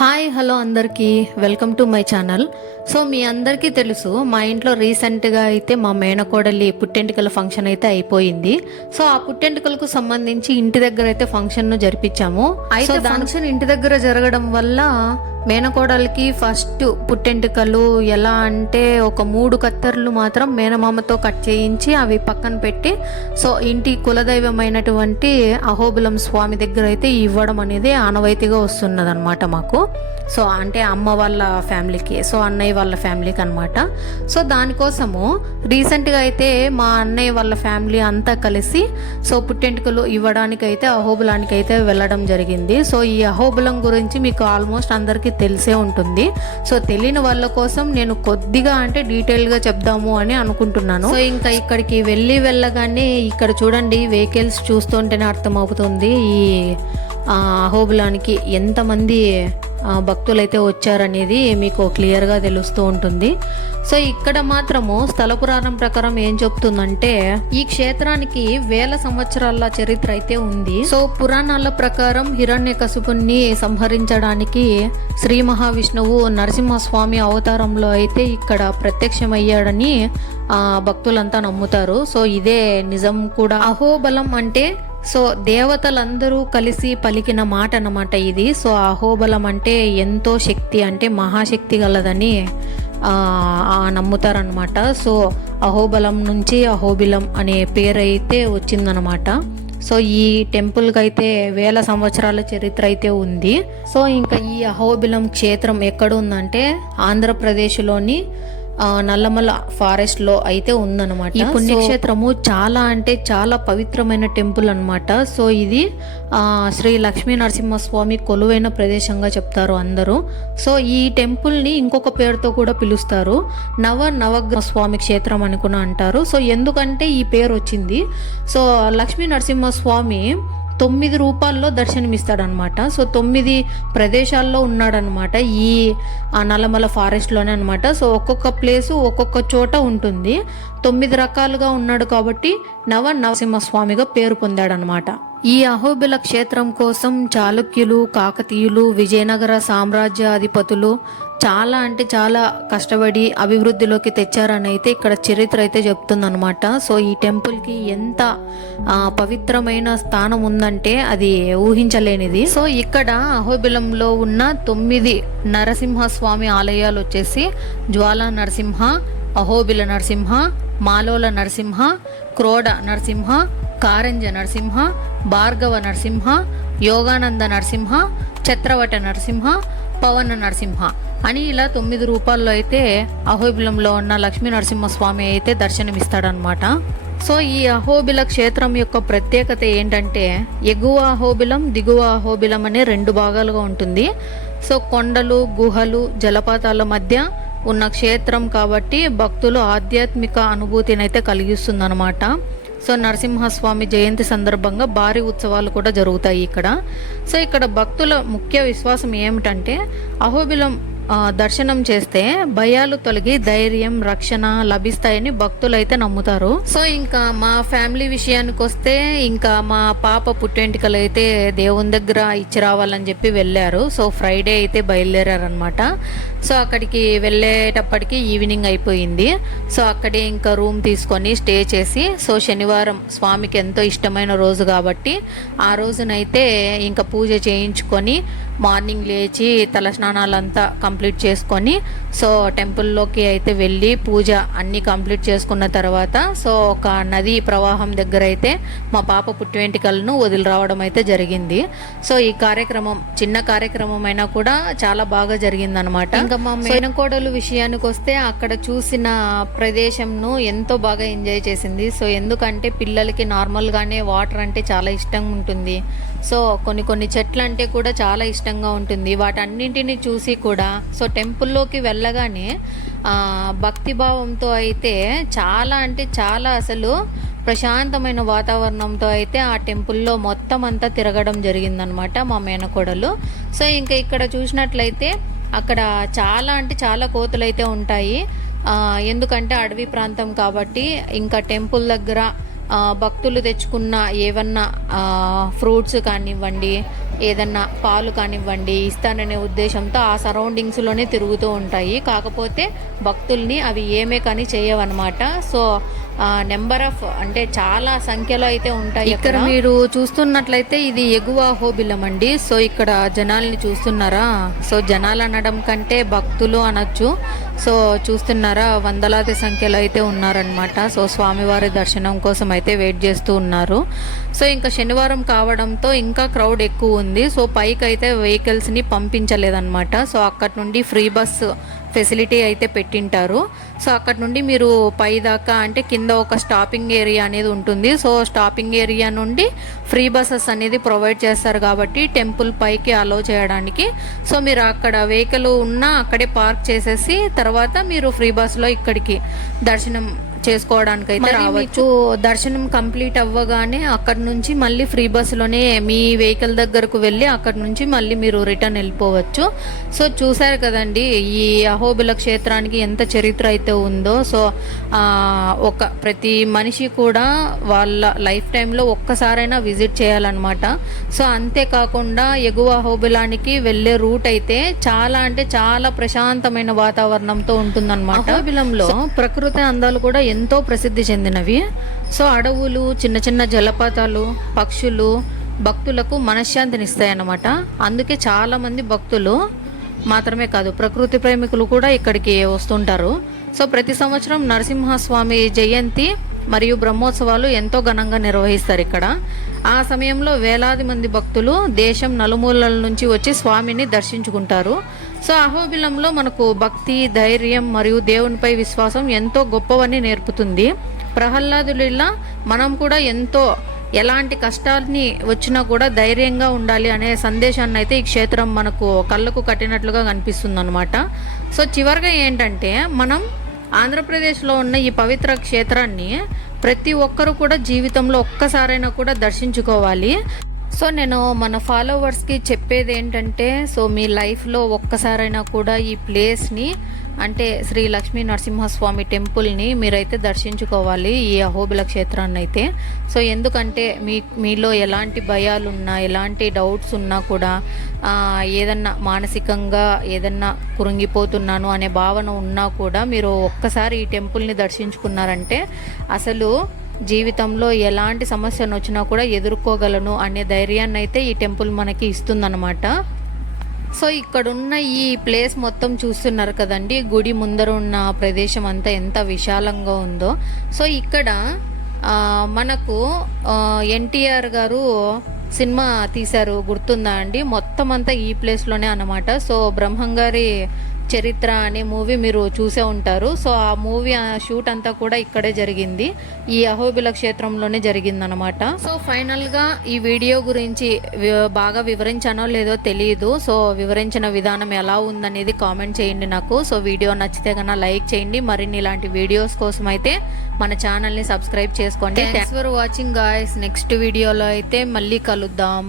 Hi hello అందరికీ welcome to my channel. So మీ అందరికీ తెలుసు, మా ఇంట్లో రీసెంట్గా అయితే మా మేనకోడలి పుట్టెంటుకల ఫంక్షన్ అయితే అయిపోయింది. సో ఆ పుట్టెంటుకలకు సంబంధించి ఇంటి దగ్గర అయితే ఫంక్షన్ను జరిపించాము. అయితే ఫంక్షన్ ఇంటి దగ్గర జరగడం వల్ల మేనకోడలికి ఫస్ట్ పుట్టెంటుకలు ఎలా అంటే ఒక 3 కత్తెరలు మాత్రం మేనమామతో కట్ చేయించి అవి పక్కన పెట్టి సో ఇంటి కులదైవమైనటువంటి అహోబిలం స్వామి దగ్గర అయితే ఇవ్వడం అనేది ఆనవాయితీగా వస్తున్నది అనమాట మాకు. సో అంటే అమ్మ వాళ్ళ ఫ్యామిలీకి, సో అన్నయ్య వాళ్ళ ఫ్యామిలీకి అనమాట. సో దానికోసము రీసెంట్గా అయితే మా అన్నయ్య వాళ్ళ ఫ్యామిలీ అంతా కలిసి సో పుట్టెంటుకలు ఇవ్వడానికి అయితే అహోబిలానికి అయితే వెళ్ళడం జరిగింది. సో ఈ అహోబిలం గురించి మీకు ఆల్మోస్ట్ అందరికీ తెలిసే ఉంటుంది. సో తెలియని వాళ్ళ కోసం నేను కొద్దిగా అంటే డీటెయిల్గా చెప్దాము అని అనుకుంటున్నాను. సో ఇంకా ఇక్కడికి వెళ్ళగానే ఇక్కడ చూడండి, వెహికల్స్ చూస్తుంటేనే అర్థమవుతుంది ఈ అహోబిలానికి ఎంతమంది భక్తులైతే వచ్చారనేది మీకు క్లియర్గా తెలుస్తూ ఉంటుంది. సో ఇక్కడ మాత్రము స్థల పురాణం ప్రకారం ఏం చెప్తుందంటే ఈ క్షేత్రానికి 1000 సంవత్సరాల చరిత్ర అయితే ఉంది. సో పురాణాల ప్రకారం హిరణ్యకశిపుణ్ణి సంహరించడానికి శ్రీ మహావిష్ణువు నరసింహస్వామి అవతారంలో అయితే ఇక్కడ ప్రత్యక్షమయ్యాడని భక్తులంతా నమ్ముతారు. సో ఇదే నిజం కూడా. అహోబలం అంటే సో దేవతలందరూ కలిసి పలికిన మాట అన్నమాట ఇది. సో అహోబలం అంటే ఎంతో శక్తి, అంటే మహాశక్తి గలదని నమ్ముతారనమాట. సో అహోబలం నుంచి అహోబిలం అనే పేరు అయితే వచ్చిందనమాట. సో ఈ టెంపుల్కి అయితే 1000 సంవత్సరాల చరిత్ర అయితే ఉంది. సో ఇంకా ఈ అహోబిలం క్షేత్రం ఎక్కడ ఉందంటే ఆంధ్రప్రదేశ్లోని నల్లమల ఫారెస్ట్ లో అయితే ఉందన్నమాట. ఈ పుణ్యక్షేత్రము చాలా అంటే చాలా పవిత్రమైన టెంపుల్ అన్నమాట. సో ఇది శ్రీ లక్ష్మీ నరసింహస్వామి కొలువైన ప్రదేశంగా చెప్తారు అందరూ. సో ఈ టెంపుల్ ని ఇంకొక పేరుతో కూడా పిలుస్తారు, నవగ్రహ స్వామి క్షేత్రం అని కూడా అంటారు. సో ఎందుకంటే ఈ పేరు వచ్చింది, సో లక్ష్మీ నరసింహస్వామి 9 రూపాల్లో దర్శనమిస్తాడనమాట. సో 9 ప్రదేశాల్లో ఉన్నాడనమాట ఈ నల్లమల ఫారెస్ట్లోనే అనమాట. సో ఒక్కొక్క ప్లేసు ఒక్కొక్క చోట ఉంటుంది. 9 రకాలుగా ఉన్నాడు కాబట్టి నరసింహస్వామిగా పేరు పొందాడనమాట. ఈ అహోబిల క్షేత్రం కోసం చాళుక్యులు, కాకతీయులు, విజయనగర సామ్రాజ్యాధిపతులు చాలా అంటే చాలా కష్టపడి అభివృద్ధిలోకి తెచ్చారని అయితే ఇక్కడ చరిత్ర అయితే చెప్తుందనమాట. సో ఈ టెంపుల్కి ఎంత పవిత్రమైన స్థానం ఉందంటే అది ఊహించలేనిది. సో ఇక్కడ అహోబిలంలో ఉన్న 9 నరసింహస్వామి ఆలయాలు వచ్చేసి జ్వాలా నరసింహ, అహోబిల నరసింహ, మాలోల నరసింహ, క్రోడ నరసింహ, కారంజ నరసింహ, భార్గవ నరసింహ, యోగానంద నరసింహ, చత్రవట నరసింహ, పవన నరసింహ అని ఇలా 9 రూపాల్లో అయితే అహోబిలంలో ఉన్న లక్ష్మీ నరసింహస్వామి అయితే దర్శనమిస్తాడనమాట. సో ఈ అహోబిల క్షేత్రం యొక్క ప్రత్యేకత ఏంటంటే ఎగువ అహోబిలం, దిగువ అహోబిలం అనే 2 భాగాలుగా ఉంటుంది. సో కొండలు, గుహలు, జలపాతాల మధ్య ఉన్న క్షేత్రం కాబట్టి భక్తులు ఆధ్యాత్మిక అనుభూతిని అయితే కలిగిస్తుందన్నమాట. సో నరసింహస్వామి జయంతి సందర్భంగా భారీ ఉత్సవాలు కూడా జరుగుతాయి ఇక్కడ. సో ఇక్కడ భక్తుల ముఖ్య విశ్వాసం ఏమిటంటే అహోబిలం దర్శనం చేస్తే భయాలు తొలగి ధైర్యం, రక్షణ లభిస్తాయని భక్తులు అయితే నమ్ముతారు. సో ఇంకా మా ఫ్యామిలీ విషయానికి వస్తే ఇంకా మా పాప పుట్టెంటుకలు అయితే దేవుని దగ్గర ఇచ్చి రావాలని చెప్పి వెళ్ళారు. సో ఫ్రైడే అయితే బయలుదేరారనమాట. సో అక్కడికి వెళ్ళేటప్పటికి ఈవినింగ్ అయిపోయింది. సో అక్కడే ఇంకా రూమ్ తీసుకొని స్టే చేసి, సో శనివారం స్వామికి ఎంతో ఇష్టమైన రోజు కాబట్టి ఆ రోజునైతే ఇంకా పూజ చేయించుకొని మార్నింగ్ లేచి తలస్నానాలంతా కంప్లీట్ చేసుకొని సో టెంపుల్లోకి అయితే వెళ్ళి పూజ అన్నీ కంప్లీట్ చేసుకున్న తర్వాత సో ఒక నది ప్రవాహం దగ్గర అయితే మా పాప పుట్టెంటుకలను వదిలి రావడం అయితే జరిగింది. సో ఈ కార్యక్రమం చిన్న కార్యక్రమం అయినా కూడా చాలా బాగా జరిగిందనమాట. ఇంకా మా మేనకోడలు విషయానికి వస్తే అక్కడ చూసిన ప్రదేశంను ఎంతో బాగా ఎంజాయ్ చేసింది. సో ఎందుకంటే పిల్లలకి నార్మల్గానే వాటర్ అంటే చాలా ఇష్టంగా ఉంటుంది. సో కొన్ని చెట్లు అంటే కూడా చాలా ఇష్టంగా ఉంటుంది. వాటన్నింటినీ చూసి కూడా సో టెంపుల్లోకి వెళ్ళగానే భక్తిభావంతో అయితే చాలా అంటే చాలా అసలు ప్రశాంతమైన వాతావరణంతో అయితే ఆ టెంపుల్లో మొత్తం అంతా తిరగడం జరిగిందనమాట మా మేనకోడలు. సో ఇంకా ఇక్కడ చూసినట్లయితే అక్కడ చాలా అంటే చాలా కోతులు అయితే ఉంటాయి. ఎందుకంటే అడవి ప్రాంతం కాబట్టి ఇంకా టెంపుల్ దగ్గర భక్తులు తెచ్చుకున్న ఏవన్నా ఫ్రూట్స్ కానివ్వండి, ఏదన్నా పాలు కానివ్వండి ఇస్తాననే ఉద్దేశంతో ఆ సరౌండింగ్స్లోనే తిరుగుతూ ఉంటాయి. కాకపోతే భక్తుల్ని అవి ఏమే కానీ చేయవన్నమాట. సో నెంబర్ ఆఫ్ అంటే చాలా సంఖ్యలో అయితే ఉంటాయి. ఇక్కడ మీరు చూస్తున్నట్లయితే ఇది ఎగువ అహోబిలం అండి. సో ఇక్కడ జనాల్ని చూస్తున్నారా? సో జనాలు అనడం కంటే భక్తులు అనొచ్చు. సో చూస్తున్నారా, వందలాది సంఖ్యలో అయితే ఉన్నారనమాట. సో స్వామివారి దర్శనం కోసం అయితే వెయిట్ చేస్తూ ఉన్నారు. సో ఇంకా శనివారం కావడంతో ఇంకా క్రౌడ్ ఎక్కువ ఉంది. సో పైకి అయితే వెహికల్స్ని పంపించలేదన్నమాట. సో అక్కడి నుండి ఫ్రీ బస్ ఫెసిలిటీ అయితే పెట్టింటారు. సో అక్కడ నుండి మీరు పై దాకా అంటే కింద ఒక స్టాపింగ్ ఏరియా అనేది ఉంటుంది. సో స్టాపింగ్ ఏరియా నుండి ఫ్రీ బస్సెస్ అనేది ప్రొవైడ్ చేస్తారు కాబట్టి టెంపుల్ పైకి అలో చేయడానికి. సో మీరు అక్కడ వెహికల్ ఉన్నా అక్కడే పార్క్ చేసేసి తర్వాత మీరు ఫ్రీ బస్లో ఇక్కడికి దర్శనం చేసుకోవడానికి అయితే రావచ్చు. దర్శనం కంప్లీట్ అవ్వగానే అక్కడ నుంచి మళ్ళీ ఫ్రీ బస్సులోనే మీ వెహికల్ దగ్గరకు వెళ్ళి అక్కడ నుంచి మళ్ళీ మీరు రిటర్న్ వెళ్ళిపోవచ్చు. సో చూసారు కదండి ఈ అహోబిల క్షేత్రానికి ఎంత చరిత్ర అయితే ఉందో. సో ప్రతి మనిషి కూడా వాళ్ళ లైఫ్ టైంలో ఒక్కసారైనా విజిట్ చేయాలన్నమాట. సో అంతేకాకుండా ఎగువ అహోబిలానికి వెళ్ళే రూట్ అయితే చాలా అంటే చాలా ప్రశాంతమైన వాతావరణంతో ఉంటుందన్నమాట. అహోబిలంలో ప్రకృతి అందాలు కూడా ఎంతో ప్రసిద్ధి చెందినవి. సో అడవులు, చిన్న చిన్న జలపాతాలు, పక్షులు భక్తులకు మనశ్శాంతినిస్తాయి అన్నమాట. అందుకే చాలామంది భక్తులు మాత్రమే కాదు ప్రకృతి ప్రేమికులు కూడా ఇక్కడికి వస్తుంటారు. సో ప్రతి సంవత్సరం నరసింహస్వామి జయంతి మరియు బ్రహ్మోత్సవాలు ఎంతో ఘనంగా నిర్వహిస్తారు ఇక్కడ. ఆ సమయంలో వేలాది మంది భక్తులు దేశం నలుమూలల నుంచి వచ్చి స్వామిని దర్శించుకుంటారు. సో అహోబిలంలో మనకు భక్తి, ధైర్యం మరియు దేవునిపై విశ్వాసం ఎంతో గొప్పవని నేర్పుతుంది. ప్రహ్లాదుడిలా మనం కూడా ఎలాంటి కష్టాన్ని వచ్చినా కూడా ధైర్యంగా ఉండాలి అనే సందేశాన్ని అయితే ఈ క్షేత్రం మనకు కళ్ళకు కట్టినట్లుగా కనిపిస్తుంది అనమాట. సో చివరిగా ఏంటంటే మనం ఆంధ్రప్రదేశ్లో ఉన్న ఈ పవిత్ర క్షేత్రాన్ని ప్రతి ఒక్కరు కూడా జీవితంలో ఒక్కసారైనా కూడా దర్శించుకోవాలి. సో నేను మన ఫాలోవర్స్కి చెప్పేది ఏంటంటే, సో మీ లైఫ్లో ఒక్కసారైనా కూడా ఈ ప్లేస్ని అంటే శ్రీ లక్ష్మీ నరసింహస్వామి టెంపుల్ని మీరైతే దర్శించుకోవాలి, ఈ అహోబిల క్షేత్రాన్ని అయితే. సో ఎందుకంటే మీలో ఎలాంటి భయాలున్నా, ఎలాంటి డౌట్స్ ఉన్నా కూడా, ఏదన్నా మానసికంగా ఏదన్నా కురింగిపోతున్నాను అనే భావన ఉన్నా కూడా మీరు ఒక్కసారి ఈ టెంపుల్ని దర్శించుకున్నారంటే అసలు జీవితంలో ఎలాంటి సమస్యను వచ్చినా కూడా ఎదుర్కోగలను అనే ధైర్యాన్ని అయితే ఈ టెంపుల్ మనకి ఇస్తుందన్నమాట. సో ఇక్కడున్న ఈ ప్లేస్ మొత్తం చూస్తున్నారు కదండి, గుడి ముందర ఉన్న ప్రదేశం అంతా ఎంత విశాలంగా ఉందో. సో ఇక్కడ మనకు ఎన్టీఆర్ గారు సినిమా తీశారు, గుర్తుందా అండి? మొత్తం అంతా ఈ ప్లేస్లోనే అన్నమాట. సో బ్రహ్మంగారి చరిత్ర అనే మూవీ మీరు చూసే ఉంటారు. సో ఆ మూవీ షూట్ అంతా కూడా ఇక్కడే జరిగింది, ఈ అహోబిల క్షేత్రంలోనే జరిగిందనమాట. సో ఫైనల్గా ఈ వీడియో గురించి బాగా వివరించానో లేదో తెలియదు. సో వివరించిన విధానం ఎలా ఉందనేది కామెంట్ చేయండి నాకు. సో వీడియో నచ్చితే కన్నా లైక్ చేయండి. మరిన్ని ఇలాంటి వీడియోస్ కోసం అయితే మన ఛానల్ని సబ్స్క్రైబ్ చేసుకోండి. Thanks for watching guys. Next వీడియోలో అయితే మళ్ళీ కలుద్దాం.